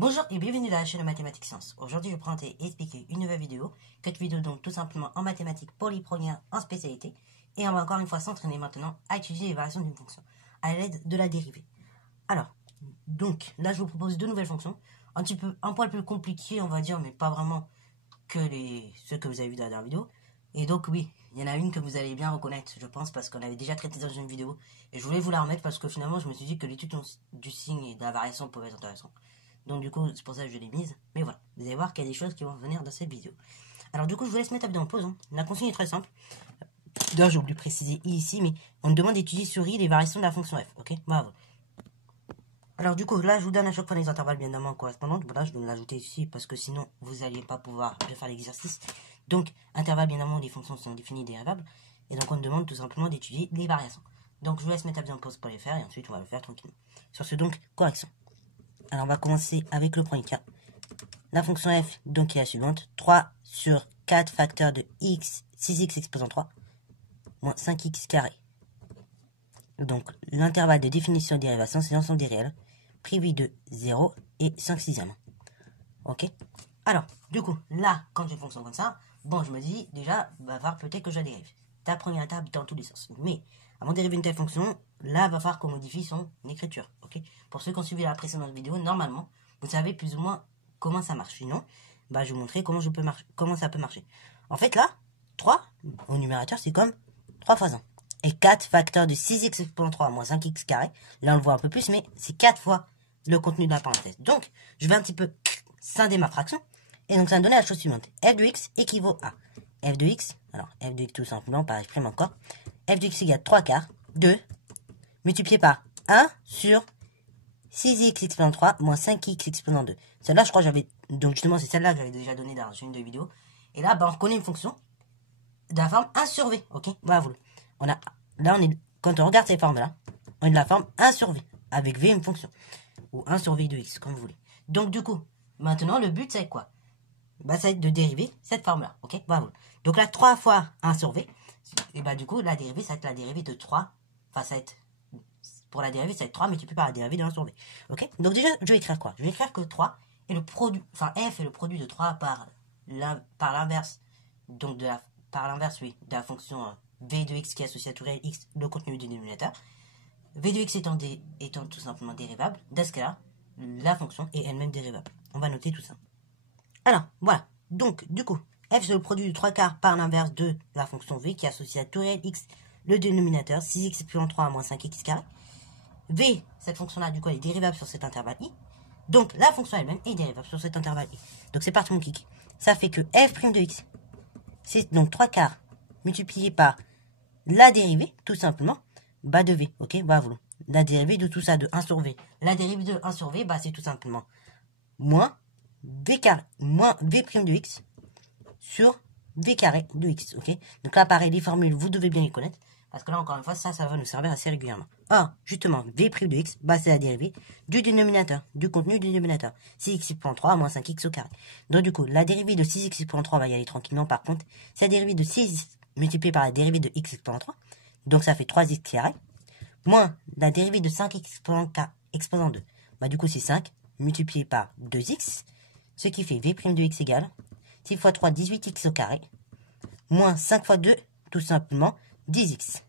Bonjour et bienvenue dans la chaîne de Mathématiques Sciences. Aujourd'hui, je vais présenter et expliquer une nouvelle vidéo. Cette vidéo donc tout simplement en mathématiques pour les premiers en spécialité. Et on va encore une fois s'entraîner maintenant à étudier les variations d'une fonction à l'aide de la dérivée. Alors, donc là je vous propose deux nouvelles fonctions. Un poil plus compliqué on va dire, mais pas vraiment que ceux que vous avez vu dans la dernière vidéo. Et donc oui, il y en a une que vous allez bien reconnaître, je pense, parce qu'on avait déjà traité dans une vidéo. Et je voulais vous la remettre parce que finalement je me suis dit que l'étude du signe et de la variation pouvait être intéressante. Donc du coup, c'est pour ça que je l'ai mise. Mais voilà, vous allez voir qu'il y a des choses qui vont venir dans cette vidéo. Alors du coup, je vous laisse mettre la vidéo en pause. La consigne est très simple. D'ailleurs, j'ai oublié de préciser I ici, mais on me demande d'étudier sur I les variations de la fonction f. Ok, bravo. Alors du coup, là, je vous donne à chaque fois les intervalles bien évidemment correspondants. Voilà, je vais me l'ajouter ici parce que sinon, vous n'alliez pas pouvoir faire l'exercice. Donc, intervalles bien évidemment, les fonctions sont définies dérivables. Et donc, on me demande tout simplement d'étudier les variations. Donc, je vous laisse mettre la vidéo en pause pour les faire et ensuite, on va le faire tranquillement. Sur ce, donc, correction. Alors, on va commencer avec le premier cas. La fonction f, donc, est la suivante. 3 sur 4 facteurs de x, 6x exposant 3, moins 5x carré. Donc, l'intervalle de définition de dérivation, c'est l'ensemble des réels, privé de 0 et 5 sixièmes. Ok. Alors, du coup, là, quand j'ai une fonction comme ça, bon, je me dis, déjà, va falloir peut-être que je la dérive. Ta première étape dans tous les sens. Mais, avant de dériver une telle fonction, là, va falloir qu'on modifie son écriture. Ok. Pour ceux qui ont suivi la précédente vidéo, normalement, vous savez plus ou moins comment ça marche. Sinon, bah, je vais vous montrer comment ça peut marcher. En fait, là, 3, au numérateur, c'est comme 3 fois 1. Et 4 facteurs de 6x exposant 3 moins 5x carré. Là, on le voit un peu plus, mais c'est 4 fois le contenu de la parenthèse. Donc, je vais un petit peu scinder ma fraction. Et donc, ça va me donner la chose suivante. F de x équivaut à f de x. Alors, f de x tout simplement, par exprime encore. F de x égale 3 quarts, 2, multiplié par 1 sur 6x exposant 3 moins 5x exposant 2. Celle-là, je crois que j'avais... Donc, justement, c'est celle-là que j'avais déjà donnée dans une des vidéos. Et là, bah, on reconnaît une fonction de la forme 1 sur v. Ok, voilà, vous. Quand on regarde ces formes-là, on est de la forme 1 sur v, avec v une fonction. Ou 1 sur v de x, comme vous voulez. Donc, du coup, maintenant, le but, c'est quoi? Bah, ça va être de dériver cette forme-là. Ok, bravo. Donc là, 3 fois 1 sur v. Et bah, du coup, la dérivée, ça va être la dérivée de 3. Enfin, ça va être... Pour la dérivée, ça va être 3 multiplié par la dérivée de 1 sur v. Ok, donc déjà, je vais écrire quoi? Je vais écrire que 3 est le produit... Enfin, f est le produit de 3 par l'inverse. Donc, par l'inverse, oui, de la fonction... v de x qui est associé à tout réel x, le contenu du dénominateur. V de x étant tout simplement dérivable, dans ce cas-là, la fonction est elle-même dérivable. On va noter tout ça. Alors, voilà. Donc, du coup, f c'est le produit du 3 quarts par l'inverse de la fonction v qui est associée à tout réel x, le dénominateur, 6x plus 3 moins 5x carré. V, cette fonction-là, du coup, elle est dérivable sur cet intervalle i. Donc, la fonction elle-même est dérivable sur cet intervalle i. Donc, c'est parti mon kick. Ça fait que f' de x, c'est donc 3 quarts multiplié par la dérivée, tout simplement, bah de v, ok, bah voilà. La dérivée de tout ça, de 1 sur v. La dérivée de 1 sur v, bah c'est tout simplement moins v carré, moins v' de x sur v carré de x, ok. Donc là, pareil, les formules, vous devez bien les connaître, parce que là, encore une fois, ça va nous servir assez régulièrement. Or, justement, v' de x, bah c'est la dérivée du dénominateur, du contenu du dénominateur. 6x exposant 3 moins 5x au carré. Donc du coup, la dérivée de 6x exposant 3 va y aller tranquillement, par contre, c'est la dérivée de 6 multiplié par la dérivée de x exposant 3, donc ça fait 3x carré, moins la dérivée de 5x exposant 2, bah du coup c'est 5, multiplié par 2x, ce qui fait v' de x égale 6 fois 3, 18x au carré, moins 5 fois 2, tout simplement 10x.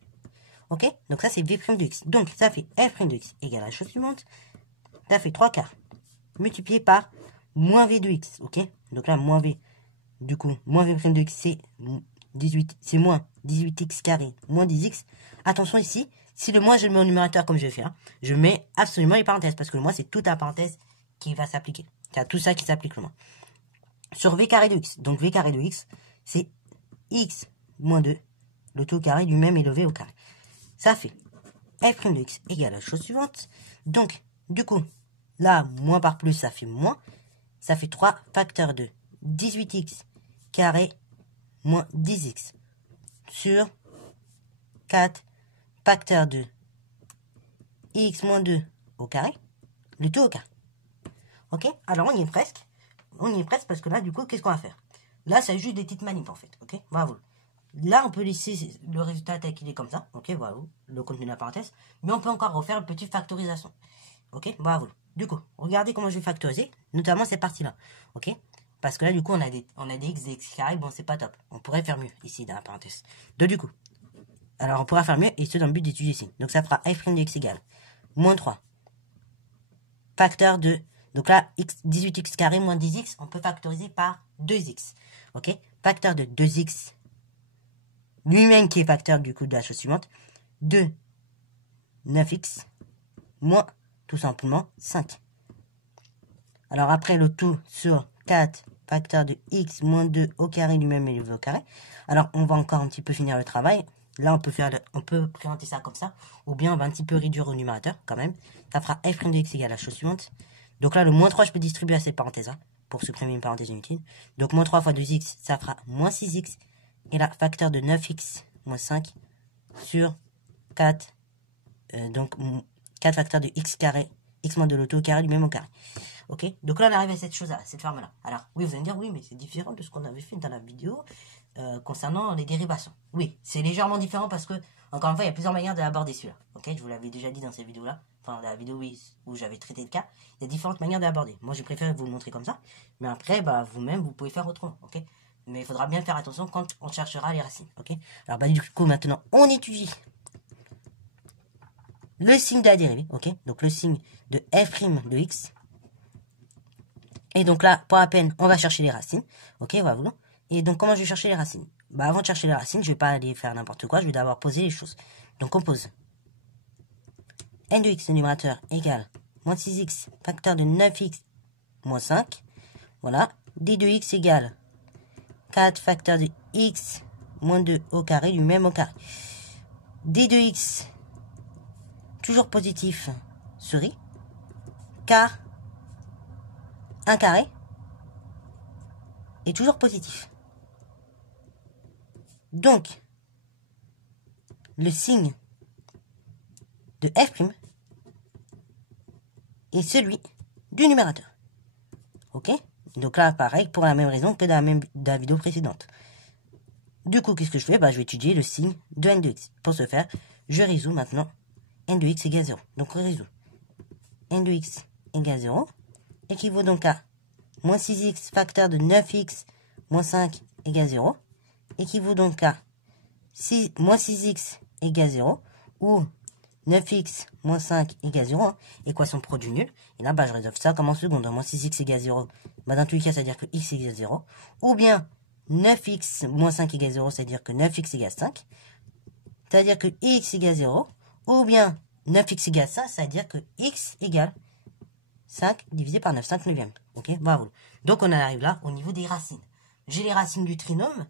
Ok, donc ça c'est v' de x, donc ça fait f' de x égale la chose suivante, ça fait 3 quarts, multiplié par moins v de x, ok, donc là moins v, du coup moins v' de x c'est 18, c'est moins 18x carré, moins 10x. Attention ici, si le moins je le mets au numérateur comme je vais faire, je mets absolument les parenthèses, parce que le moins c'est toute la parenthèse qui va s'appliquer. C'est tout ça qui s'applique le moins. Sur v carré de x, donc v carré de x, c'est x moins 2, le tout au carré du même et le v au carré. Ça fait f' de x égale à la chose suivante. Donc, du coup, là, moins par plus, ça fait moins. Ça fait 3 facteurs de 18x carré moins 10x sur 4 facteurs de x moins 2 au carré, le tout au carré. Ok, alors on y est presque. On y est presque parce que là, du coup, qu'est-ce qu'on va faire? Là, c'est juste des petites manips en fait. Ok, bravo. Là, on peut laisser le résultat tel qu'il est comme ça. Ok, voilà, le contenu de la parenthèse. Mais on peut encore refaire une petite factorisation. Ok, bravo. Du coup, regardez comment je vais factoriser, notamment cette partie-là. Ok, parce que là, du coup, on a des x, des x carrés. Bon, c'est pas top. On pourrait faire mieux ici, dans la parenthèse. Donc, du coup, alors on pourra faire mieux, et ce dans le but d'étudier ici. Donc, ça fera f' de x égale moins 3. Facteur de... Donc là, 18x carré moins 10x, on peut factoriser par 2x. Ok, facteur de 2x, lui-même qui est facteur du coup de la chose suivante, 2, 9x, moins tout simplement 5. Alors après le tout sur 4 facteur de x moins 2 au carré lui-même élevé au carré. Alors on va encore un petit peu finir le travail. Là on peut présenter ça comme ça. Ou bien on va un petit peu réduire au numérateur quand même. Ça fera f' de x égale à la chose suivante. Donc là le moins 3 je peux distribuer à cette parenthèse là. Pour supprimer une parenthèse inutile. Donc moins 3 fois 2x ça fera moins 6x. Et là facteur de 9x moins 5 sur 4. Donc 4 facteurs de x carré. X moins 2 l'auto au carré lui-même au carré. Ok, donc là on arrive à cette chose-là, cette forme-là. Alors, oui, vous allez me dire, oui, mais c'est différent de ce qu'on avait fait dans la vidéo concernant les dérivations. Oui, c'est légèrement différent parce que, encore une fois, il y a plusieurs manières de l'aborder celui-là. Ok, je vous l'avais déjà dit dans cette vidéo-là, enfin, dans la vidéo oui, où j'avais traité le cas. Il y a différentes manières de l'aborder. Moi, j'ai préféré vous le montrer comme ça, mais après, bah, vous-même, vous pouvez faire autrement. Ok, mais il faudra bien faire attention quand on cherchera les racines. Ok, alors, bah, du coup, maintenant, on étudie le signe de la dérivée. Ok, donc le signe de f' de x. Et donc là, pour la peine, on va chercher les racines. Ok, voilà. Et donc, comment je vais chercher les racines? Bah, avant de chercher les racines, je vais pas aller faire n'importe quoi. Je vais d'abord poser les choses. Donc, on pose n de x, le numérateur, égale moins 6x, facteur de 9x, moins 5. Voilà. d de x égale 4 facteur de x, moins 2 au carré, lui-même au carré. d de x, toujours positif, souris. Car 1 carré est toujours positif. Donc, le signe de f' est celui du numérateur. Ok? Donc là, pareil, pour la même raison que dans la vidéo précédente. Du coup, qu'est-ce que je fais? Bah, je vais étudier le signe de n de x. Pour ce faire, je résous maintenant n de x égale 0. Donc, on résout n de x égale 0, équivaut donc à moins 6x facteur de 9x moins 5 égale 0, équivaut donc à moins 6x égale 0, ou 9x moins 5 égale 0, hein, équation produit nul. Et là, bah, je résolve ça comme en seconde. Moins 6x égale 0, bah, dans tous les cas, ça veut dire que x égale 0. Ou bien 9x moins 5 égale 0, c'est-à-dire que 9x égale 5. C'est-à-dire que x égale 0. Ou bien 9x égale 5, c'est-à-dire que x égale 5 divisé par 9, 5 neuvième. Ok, bravo. Donc, on arrive là au niveau des racines. J'ai les racines du trinôme.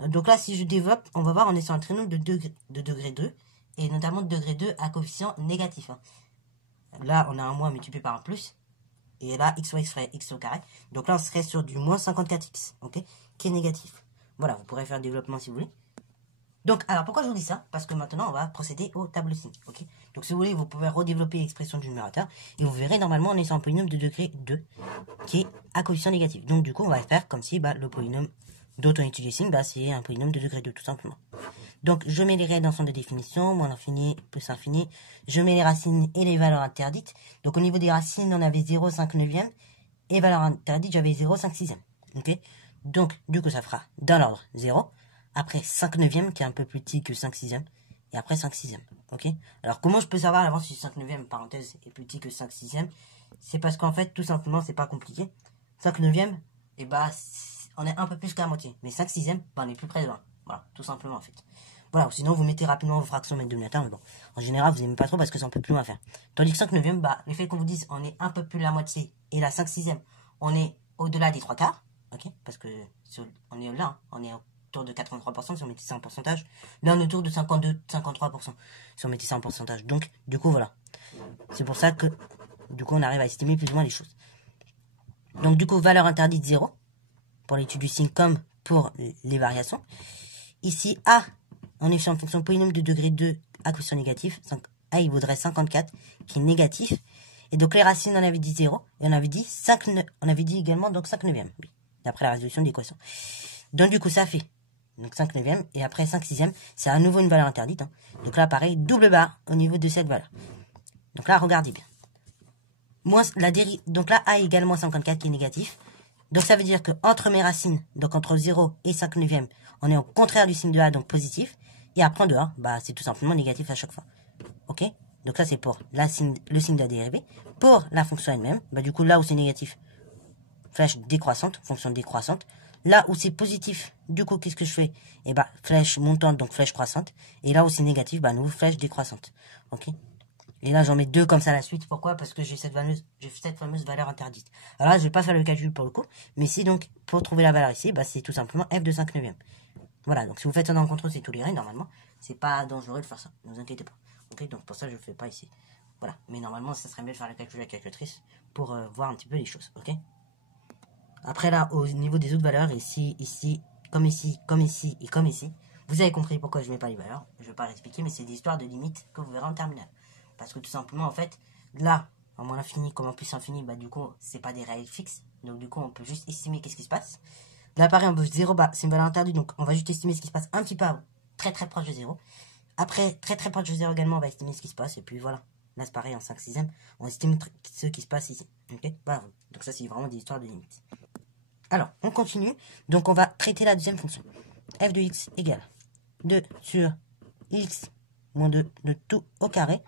Donc là, si je développe, on va voir, on est sur un trinôme de degré 2. Et notamment de degré 2 à coefficient négatif. Hein. Là, on a un moins multiplié par un plus. Et là, x fois x ferait x au carré. Donc là, on serait sur du moins 54x, ok, qui est négatif. Voilà, vous pourrez faire le développement si vous voulez. Donc, alors, pourquoi je vous dis ça? Parce que maintenant, on va procéder au tableau signe, ok. Donc, si vous voulez, vous pouvez redévelopper l'expression du numérateur. Et vous verrez, normalement, on est sur un polynôme de degré 2 qui est à coefficient négatif. Donc, du coup, on va faire comme si le polynôme dont on étudie signe, c'est un polynôme de degré 2, tout simplement. Donc, je mets les règles dans son de définition, moins l'infini plus infini. Je mets les racines et les valeurs interdites. Donc, au niveau des racines, on avait 0, 5 neuvième. Et valeur interdite, j'avais 0, 5 sixième. Ok? Donc, du coup, ça fera dans l'ordre 0. Après 5 neuvième, qui est un peu plus petit que 5 sixième. Et après 5 sixième. Ok? Alors, comment je peux savoir à l'avance si 5 neuvième, parenthèse, est plus petit que 5 sixième? C'est parce qu'en fait, tout simplement, c'est pas compliqué. 5 neuvième, et bah, on est un peu plus qu'à la moitié. Mais 5 sixième, bah, on est plus près de 1. Voilà, tout simplement, en fait. Voilà, sinon vous mettez rapidement vos fractions mètres dénominateur, mais bon, en général vous n'aimez pas trop parce que c'est un peu plus loin à faire. Tandis que 5 neuvième, bah, le fait qu'on vous dise on est un peu plus de la moitié, et la 5 sixième, on est au-delà des 3 quarts, ok, parce que on est là, hein, on est autour de 83% si on mettait ça en pourcentage, là on est autour de 52-53% si on mettait ça en pourcentage, donc du coup voilà, c'est pour ça que du coup on arrive à estimer plus ou moins les choses. Donc du coup valeur interdite 0, pour l'étude du signe comme pour les variations. Ici A, on est sur une fonction polynôme de degré 2 à coefficient négatif. A, il vaudrait 54, qui est négatif. Et donc, les racines, on avait dit 0. Et on avait dit 5, on avait dit également donc 5 neuvième. Oui, d'après la résolution de l'équation. Donc, du coup, ça fait donc 5 neuvième. Et après 5 sixième, c'est à nouveau une valeur interdite. Hein. Donc là, pareil, double barre au niveau de cette valeur. Donc là, regardez bien. moins la dérive, donc là, a égale moins 54 qui est négatif. Donc ça veut dire que entre mes racines, donc entre 0 et 5 neuvièmes, on est au contraire du signe de A, donc positif. Et après en dehors, bah c'est tout simplement négatif à chaque fois. Ok? Donc ça c'est pour le signe de la dérivée. Pour la fonction elle-même, bah du coup là où c'est négatif, flèche décroissante, fonction décroissante. Là où c'est positif, du coup qu'est-ce que je fais? Et bah flèche montante, donc flèche croissante. Et là où c'est négatif, bah nouveau flèche décroissante. Ok? Et là, j'en mets deux comme ça à la suite. Pourquoi? Parce que j'ai cette fameuse valeur interdite. Alors là, je vais pas faire le calcul pour le coup. Mais si donc, pour trouver la valeur ici, bah, c'est tout simplement f de 5 neuvième. Voilà, donc si vous faites ça dans le contrôle, c'est toléré normalement. C'est pas dangereux de faire ça. Ne vous inquiétez pas. Ok, donc pour ça, je le fais pas ici. Voilà, mais normalement, ça serait mieux de faire le calcul à la calculatrice pour voir un petit peu les choses. Ok. Après là, au niveau des autres valeurs, ici, ici, comme ici, comme ici et comme ici, vous avez compris pourquoi je mets pas les valeurs. Je vais pas l'expliquer, mais c'est des histoires de limites que vous verrez en terminale. Parce que tout simplement, en fait, là, en moins l'infini comme en plus infini, bah du coup, c'est pas des réels fixes. Donc du coup, on peut juste estimer qu'est-ce qui se passe. Là, pareil, on veut 0, bah c'est une valeur interdite, donc on va juste estimer ce qui se passe un petit peu avant, très très proche de 0. Après, très très proche de 0 également, on va estimer ce qui se passe, et puis voilà. Là, c'est pareil, en 5/6, on estime ce qui se passe ici. Ok, voilà. Donc ça, c'est vraiment des histoires de limites. Alors, on continue. Donc, on va traiter la deuxième fonction. f de x égale 2 sur x moins 2 de tout au carré.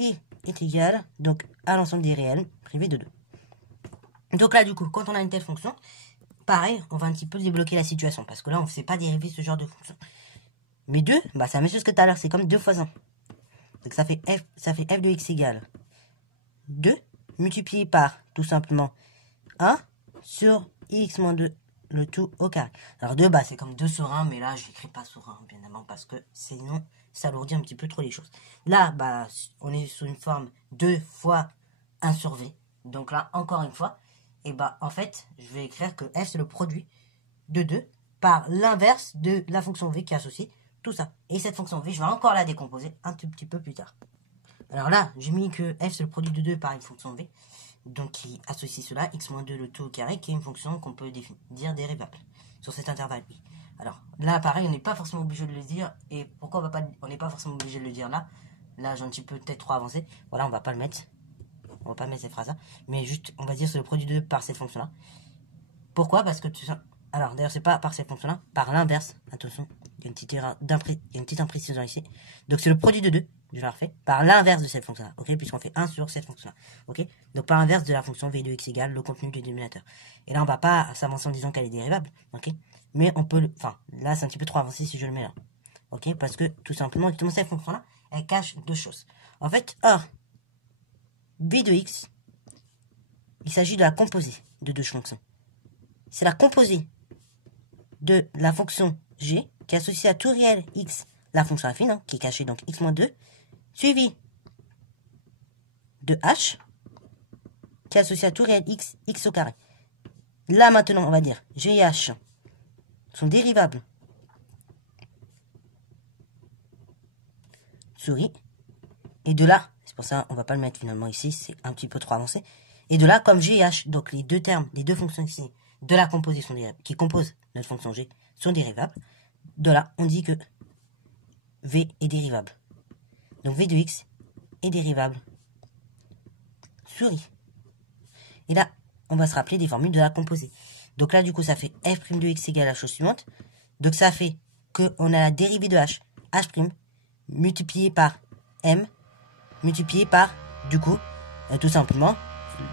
I est égal donc à l'ensemble des réels privés de 2. Donc là, du coup, quand on a une telle fonction, pareil, on va un petit peu débloquer la situation. Parce que là, on ne sait pas dériver ce genre de fonction. Mais 2, bah, c'est la même chose que tout à l'heure. C'est comme 2 fois 1. Donc ça fait f de x égale 2 multiplié par, tout simplement, 1 sur x moins 2, le tout au carré. Alors 2, bah, c'est comme 2 sur 1, mais là, je l'écris pas sur 1, bien évidemment, parce que sinon, ça alourdit un petit peu trop les choses. Là, bah, on est sous une forme 2 fois 1 sur v. Donc là, encore une fois, et bah, en fait, je vais écrire que f, c'est le produit de 2 par l'inverse de la fonction v qui associe tout ça. Et cette fonction v, je vais encore la décomposer un tout petit peu plus tard. Alors là, j'ai mis que f, c'est le produit de 2 par une fonction v. Donc qui associe cela, x moins 2 le tout au carré, qui est une fonction qu'on peut dire dérivable sur cet intervalle i. Alors là, pareil, on n'est pas forcément obligé de le dire. Et pourquoi on n'est pas forcément obligé de le dire là? Là, j'ai un petit peu peut-être trop avancé. Voilà, on va pas le mettre. On va pas mettre cette phrase-là. Mais juste, on va dire c'est le produit de 2 par cette fonction-là. Pourquoi? Parce que alors, d'ailleurs, c'est pas par cette fonction-là, par l'inverse. Attention, il y a une petite imprécision ici. Donc, c'est le produit de 2, je la refais, par l'inverse de cette fonction-là, ok? Puisqu'on fait 1 sur cette fonction-là, ok? Donc, par l'inverse de la fonction v de x égale le contenu du dénominateur. Et là, on va pas s'avancer en disant qu'elle est dérivable, ok? Mais on peut, enfin, là, c'est un petit peu trop avancé si je le mets là, ok? Parce que, tout simplement, cette fonction-là, elle cache deux choses. En fait, v de x, il s'agit de la composée de deux fonctions. C'est la composée de la fonction g qui est associée à tout réel x, la fonction affine, qui est cachée donc x moins 2, suivi de h qui est associé à tout réel x, x au carré. Là maintenant, on va dire g et h sont dérivables souris. Et de là, c'est pour ça on va pas le mettre finalement ici, c'est un petit peu trop avancé. Et de là, comme g et h, donc les deux termes, les deux fonctions ici, de la composition qui composent notre fonction g, sont dérivables. De là, on dit que v est dérivable. Donc v de x est dérivable souris. Et là, on va se rappeler des formules de la composée. Donc là, du coup, ça fait f' de x égale la chose suivante. Donc ça fait qu'on a la dérivée de h multiplié par m, multiplié par, du coup, tout simplement,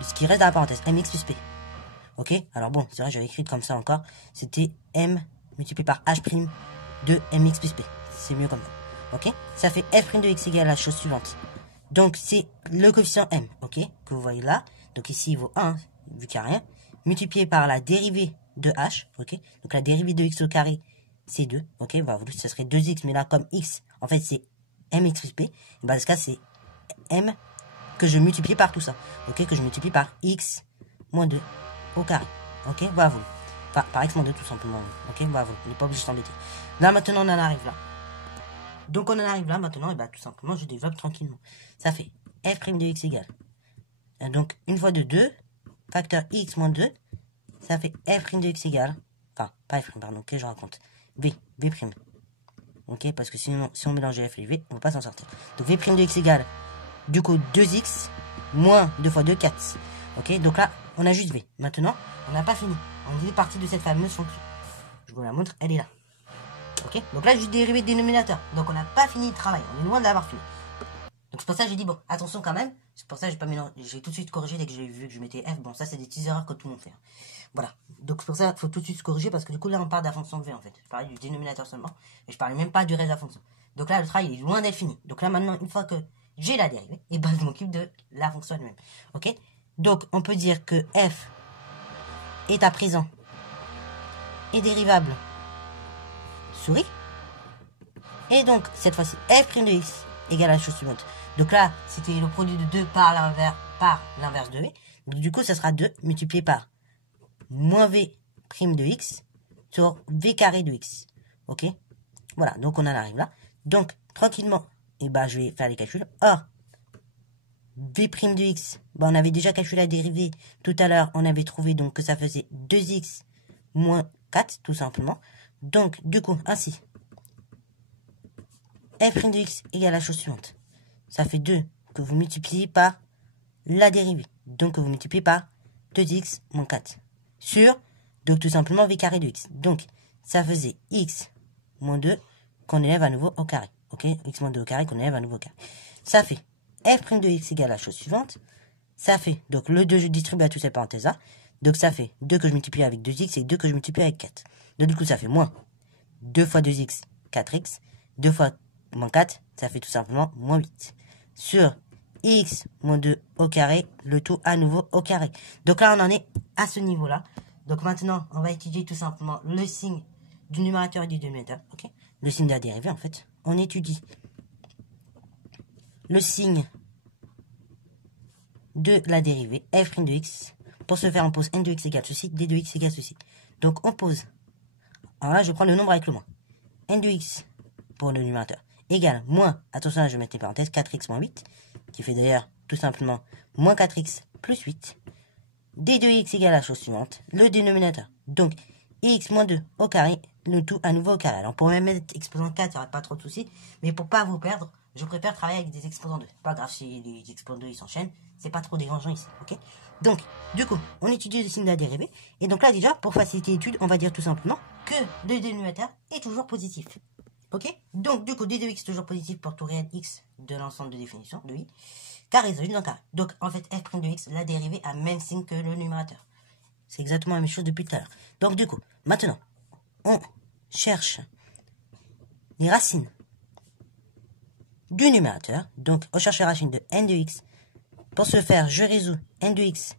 ce qui reste dans la parenthèse, mx plus p. Ok? Alors bon, c'est vrai, j'avais écrit comme ça encore. C'était m multiplié par h' de mx plus p. C'est mieux comme ça. Ok? Ça fait f' de x égale la chose suivante. Donc c'est le coefficient m, ok? Que vous voyez là. Donc ici, il vaut 1, vu qu'il n'y a rien. Multiplié par la dérivée de h, ok? Donc la dérivée de x au carré, c'est 2, ok? Bah, ça serait 2x, mais là, comme x, en fait, c'est mx plus p. Et bah, dans ce cas, c'est m que je multiplie par tout ça, ok? Que je multiplie par x moins 2 au carré, ok? Voilà, vous. Enfin, par x moins 2, tout simplement, ok? Voilà, vous. On n'est pas obligé de s'embêter. Là, maintenant, on en arrive là. Donc, on en arrive là, maintenant, et bah, tout simplement, je développe tranquillement. Ça fait f' de x égale. Donc, une fois de 2, facteur x moins 2, ça fait f' de x égale, enfin, pas f', pardon, ok, je raconte, v', ok, parce que sinon, si on mélange f et v, on ne va pas s'en sortir. Donc, v' de x égale, du coup, 2x moins 2 fois 2, 4. Ok, donc là, on a juste V. Maintenant, on n'a pas fini. On est parti de cette fameuse fonction. Je vous la montre, elle est là. Ok, donc là, juste dérivé de dénominateur. Donc on n'a pas fini le travail, on est loin de l'avoir fini. Donc c'est pour ça que j'ai dit, bon, attention quand même. C'est pour ça que j'ai pas mélangé. J'ai tout de suite corrigé dès que j'ai vu que je mettais F. Bon, ça, c'est des petites erreurs que tout le monde fait. Voilà. Donc c'est pour ça qu'il faut tout de suite se corriger parce que du coup, là, on parle de la fonction de V en fait. Je parlais du dénominateur seulement. Et je parlais même pas du reste de la fonction. Donc là, le travail est loin d'être fini. Donc là, maintenant, une fois que j'ai la dérivée, et ben, je m'occupe de la fonction elle-même. Ok? Donc, on peut dire que F est à présent est dérivable souris. Et donc, cette fois-ci, f' de x égale à la chose suivante. Donc là, c'était le produit de 2 par l'inverse de v. Donc du coup, ça sera 2 multiplié par moins v' de x sur v carré de x. Ok? Voilà, donc on en arrive là. Donc, tranquillement, et ben, je vais faire les calculs. Or, v' de x, ben, on avait déjà calculé la dérivée tout à l'heure. On avait trouvé donc que ça faisait 2x moins 4, tout simplement. Donc, du coup, ainsi, f' de x égale à la chose suivante. Ça fait 2 que vous multipliez par la dérivée. Donc, que vous multipliez par 2x moins 4. Sur, donc tout simplement, v carré de x. Donc, ça faisait x moins 2 qu'on élève à nouveau au carré. Ok, x moins 2 au carré qu'on élève à nouveau au carré. Ça fait f' de x égale à la chose suivante. Ça fait, donc le 2, je distribue à toutes ces parenthèses là. Donc, ça fait 2 que je multiplie avec 2x et 2 que je multiplie avec 4. Donc, du coup, ça fait moins 2 fois 2x, 4x. 2 fois moins 4, ça fait tout simplement moins 8. Sur x moins 2 au carré, le tout à nouveau au carré. Donc là, on en est à ce niveau-là. Donc maintenant, on va étudier tout simplement le signe du numérateur et du dénominateur. Okay, le signe de la dérivée, en fait. On étudie le signe de la dérivée, f' de x. Pour ce faire, on pose n de x égale ceci, d de x égale ceci. Donc on pose. Alors là, je prends le nombre avec le moins. N de x pour le numérateur égale moins, attention là je vais mettre les parenthèses, 4x moins 8, qui fait d'ailleurs tout simplement moins 4x plus 8. D de x égale à la chose suivante, le dénominateur. Donc x moins 2 au carré, le tout à nouveau au carré. Alors pour même mettre exposant 4, il n'y aura pas trop de soucis, mais pour pas vous perdre, je préfère travailler avec des exposants 2. Pas grave si les exposants 2 ils s'enchaînent, c'est pas trop dérangeant ici, ok? Donc, du coup, on étudie le signe de la dérivée, et donc là déjà, pour faciliter l'étude, on va dire tout simplement que le dénominateur est toujours positif. Ok, donc du coup, d de x est toujours positif pour tout réel x de l'ensemble de définition de i, car résolu dans le carré. Donc en fait, f' de x, la dérivée a même signe que le numérateur. C'est exactement la même chose depuis tout à l'heure. Donc du coup, maintenant, on cherche les racines du numérateur. Donc on cherche les racines de n de x. Pour ce faire, je résous n de x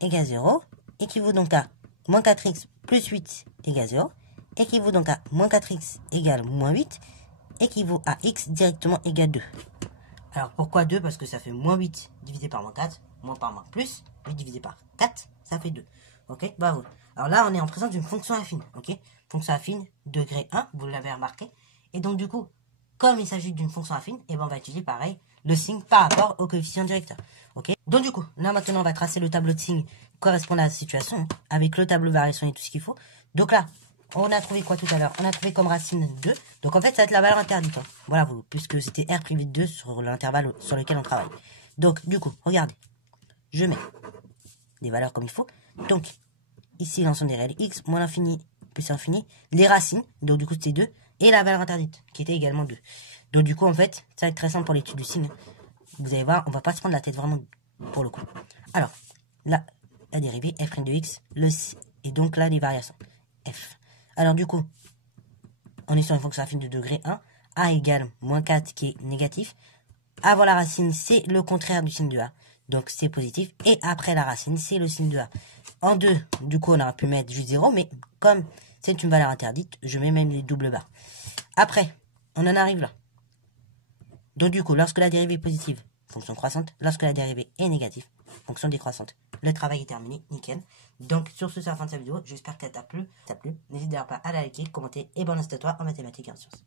égale 0, équivaut donc à moins 4x plus 8 égale 0. Équivaut donc à moins 4x égale moins 8, équivaut à x directement égale 2. Alors pourquoi 2? Parce que ça fait moins 8 divisé par moins 4, moins par moins plus, 8 divisé par 4, ça fait 2. Ok, bravo. Alors là, on est en présence d'une fonction affine. Ok, fonction affine, degré 1, vous l'avez remarqué. Et donc du coup, comme il s'agit d'une fonction affine, et ben on va utiliser pareil le signe par rapport au coefficient directeur. Ok, donc du coup, là maintenant, on va tracer le tableau de signes correspondant à la situation, avec le tableau de variation et tout ce qu'il faut. Donc là, on a trouvé quoi tout à l'heure? On a trouvé comme racine 2. Donc en fait, ça va être la valeur interdite. Voilà, puisque c'était R' de 2 sur l'intervalle sur lequel on travaille. Donc du coup, regardez. Je mets des valeurs comme il faut. Donc, ici, l'ensemble des réels x, moins l'infini plus l'infini. Les racines, donc du coup c'était 2. Et la valeur interdite, qui était également 2. Donc du coup, en fait, ça va être très simple pour l'étude du signe. Vous allez voir, on va pas se prendre la tête vraiment pour le coup. Alors, là, la dérivée, f' de x, et donc là, les variations. F. Alors du coup, on est sur une fonction affine de degré 1. A égale moins 4 qui est négatif. Avant la racine, c'est le contraire du signe de A. Donc c'est positif. Et après la racine, c'est le signe de A. En 2, du coup, on aurait pu mettre juste 0. Mais comme c'est une valeur interdite, je mets même les doubles barres. Après, on en arrive là. Donc du coup, lorsque la dérivée est positive, fonction croissante. Lorsque la dérivée est négative, fonction décroissante. Le travail est terminé, nickel. Donc sur ce, c'est la fin de cette vidéo. J'espère qu'elle t'a plu. N'hésite d'ailleurs pas à la liker, commenter et bonne à toi en mathématiques et en sciences.